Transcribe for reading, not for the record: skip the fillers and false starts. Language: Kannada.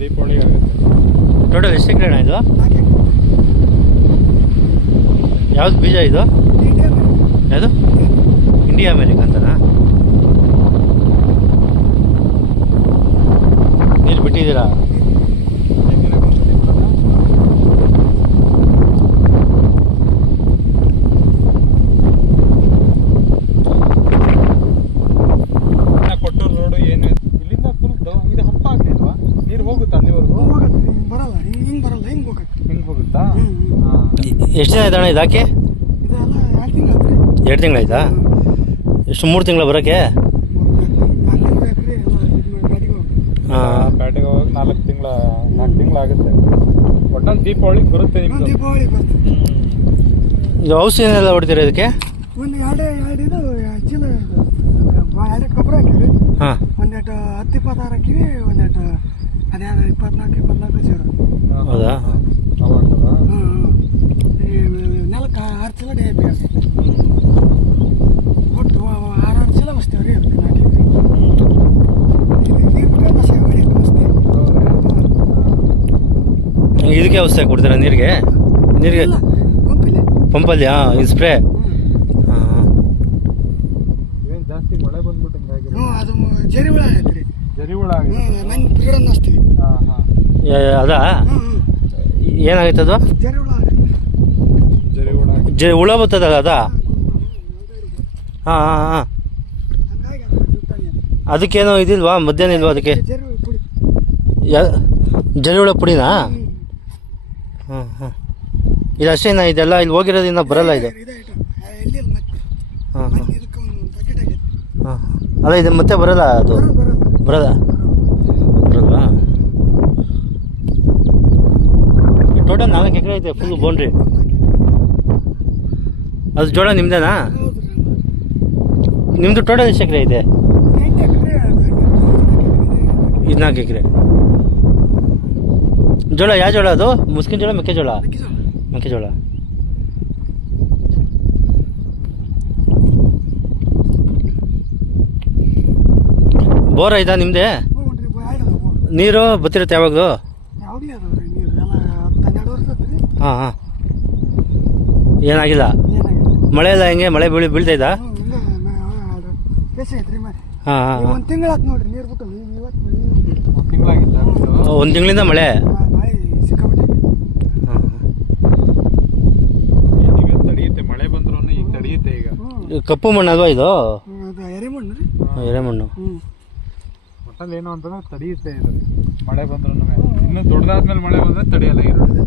ದೀಪಾವಳಿಗೆ ಆಗುತ್ತೆ. ಟೋಟಲ್ ಎಷ್ಟು ಎಕರೆ ಇದು? ಯಾವ್ದು ಬೀಜ ಇದು? ಯಾವುದು? ಇಂಡಿಯಾ ಅಮೇರಿಕ ಅಂತನಾ? ನೀರು ಬಿಟ್ಟಿದ್ದೀರಾ? ಕೊಟ್ಟೂರು ರೋಡು ಏನು ಇಲ್ಲಿಂದ ಫುಲ್ ಇದು ಹಪ್ಪ ಆಗ್ಲಿಲ್ವಾ? ನೀರು ಹೋಗುತ್ತಾ ಅಲ್ಲಿವರೆಗೂ? ಬರಲ್ಲ, ಹಿಂಗೆ ಬರಲ್ಲ, ಹಿಂಗೆ ಹೋಗತ್ತೆ. ಹಿಂಗೆ ಹೋಗುತ್ತಾ? ಎಷ್ಟು ದಿನ ಆಯ್ತಣ್ಣ ಇದಾಕೆ? ಇದೆಲ್ಲ 2 ತಿಂಗಳು ಆಯ್ತು. 2 ತಿಂಗಳಾಯ್ತಾ? ಎಷ್ಟು 3 ತಿಂಗಳ ಬರೋಕ್ಕೆ? 4 ಎಕರೆ ಹಾಂ, ಪೇಟೆಗೆ ಹೋಗಿ 4 ತಿಂಗಳಾಗುತ್ತೆ. ಒಟ್ಟಲ್ಲಿ ದೀಪಾವಳಿಗೆ ಬರುತ್ತೆ ನಿಮ್ದು? ದೀಪಾವಳಿ ಬರ್ತದೆ. ಇದು ಔಷಧಿ ಏನೆಲ್ಲ ಹೊಡಿತೀರಾ ಇದಕ್ಕೆ? ಒಂದು ಎರಡು ಇದು ಚೀಲ ಎರಡು ಗೊಬ್ಬರ ಹಾಕಿವಿ. ಹಾಂ, ಒಂದೆರಡು 10-20 ಹಾಕಿವಿ. ಒಂದೆರಡು ಅದ್ಯಾರು 24 ಸೇರು. ಹೌದಾ? ನೆಲಕ್ಕೆ 6 ಚೀಲ DAP ಹಾಕ್ತೀವಿ. ಒಟ್ಟು 6 ಚೀಲ ಬಸ್ತೇವೆ ರೀ. ಅದಕ್ಕೆ 4 ಎಕರೆ ನೀರು ಬಿಟ್ಟರೆ ಬಸ್ ಮಳೆ ಬಸ್ತೀವಿ. ಇದಕ್ಕೆ ಔಷಧಿ ಕೊಡ್ತೀರಾ ನೀರಿಗೆ? ನೀರಿಗೆ ಪಂಪಿಲ್ಲ. ಪಂಪಲ್ಲಿ? ಹಾಂ, ಇದು ಸ್ಪ್ರೇ. ಹಾಂ, ಏನು ಜಾಸ್ತಿ ಮಳೆ ಬಂದ್ಬಿಟ್ಟು ಹಿಂಗಾಗಿಲ್ಲ? ಅದು ಜರಿ ಹುಳ ಆಗೈತೆ ರೀ. ಜರಿ ಹುಳ ಆಗಿದೆ. ಮನೆ ಗಿಡ ಅನ್ನಿಸ್ತೀವಿ. ಹಾಂ ಹಾಂ. ಅದಾ? ಏನಾಗೈತೆ ಅದು? ಜರಿ ಹುಳ ಆಗೈತೆ. ಜರಿ ಹುಳ ಆಗಿದೆ. ಹುಳ ಬರ್ತದಲ್ಲ ಅದಾ? ಹಾಂ ಹಾಂ ಹಾಂ. ಹಂಗಾಗಿ ಅದು ಜುಟ್ಟಾಗಿ ಅದು. ಅದಕ್ಕೇನೋ ಇದಿಲ್ವಾ? ಮಧ್ಯಾಹ್ನ ಇಲ್ವಾ ಅದಕ್ಕೆ? ಜರಿ ಹುಳ ಪುಡಿ. ಜರಿ ಹುಳ ಪುಡಿನಾ? ಹಾಂ ಹಾಂ. ಇದು ಅಷ್ಟೇನಾ? ಇದೆಲ್ಲ ಇಲ್ಲಿ ಹೋಗಿರೋದ್ರಿಂದ ಬರಲ್ಲ ಇದು? ಇದಾಯ್ತು ಎಲ್ಲಿಲ್ಲ ಮತ್ತೆ. ಹಾಂ ಹಾಂ ಇದಕ್ಕೆ ಒಂದು ಬಕೆಟ್ ಆಗೈತೆ. ಹಾಂ ಹಾಂ. ಅಲ್ಲ, ಇದು ಮತ್ತೆ ಬರಲ್ಲ ಅದು? ಬರಲ್ಲ. ಬರಲ್ವಾ? ಟೋಟಲ್ 4 ಎಕರೆ ಐತೆ ಫುಲ್ ಬೌಂಡ್ರಿ. ಅದು ಜೋಳ ನಿಮ್ದೇನಾ? ನಿಮ್ಮದು ಟೋಟಲ್ ಎಷ್ಟು ಎಕರೆ ಐತೆ? 8 ಎಕರೆ. ಇದು 4 ಎಕರೆ. ಜೋಳ ಯಾವ ಜೋಳ ಅದು? ಮುಸ್ಕಿನ ಜೋಳ, ಮೆಕ್ಕೆಜೋಳ? ಮೆಕ್ಕೆಜೋಳ. ಬೋರ್ ಐತಾ ನಿಮ್ಮದೇ? ನೀರು ಬತ್ತಿರುತ್ತೆ ಯಾವಾಗಲೂ? ಯಾವಾಗಲೇ ಅದಾವ್ರಿ ನೀರು. ಎಲ್ಲ 10-12 ವರ್ಷ ಆತ್ರಿ. ಹಾಂ ಹಾಂ. ಏನಾಗಿಲ್ಲ? ಏನಾಗಿಲ್ಲ. ಮಳೆ ಎಲ್ಲ ಹೆಂಗೆ? ಮಳೆ ಬೀಳ್ತೈತಾ? ಬೇಸಿ ಐತ್ರಿ ಮನೆ. ಹಾಂ ಹಾಂ ಹಾಂ. 1 ತಿಂಗಳು ಆಯ್ತು ನೋಡ್ರಿ ನೀರು ಬಿಟ್ಟು. ಇವತ್ತು ಮಳೆ 1 ತಿಂಗಳಾಗಿತ್ತು. 1 ತಿಂಗಳಿಂದ ಮಳೆ? ಮಳೆ ಸಿಕ್ಕಾಬಿಟ್ಟೆ. ಹಾಂ. ಈಗ ತಡೆಯುತ್ತೆ, ಮಳೆ ಬಂದ್ರೂ ಈಗ ತಡೆಯುತ್ತೆ. ಈಗ ಕಪ್ಪು ಮಣ್ಣು ಅಲ್ವಾ ಇದು? ಅದು ಎರೆಮಣ್ಣು ರೀ. ಎರೆಮಣ್ಣು. ಒಟ್ಟಲ್ಲಿ ಏನು ಅಂತಂದ್ರೆ ತಡೆಯುತ್ತೆ ಇದು ಮಳೆ ಬಂದ್ರೂ. ಇನ್ನು ದೊಡ್ಡದಾದ್ಮೇಲೆ ಮಳೆ ಬಂದ್ರೆ ತಡೆಯಲ್ಲ. ಇರೋದು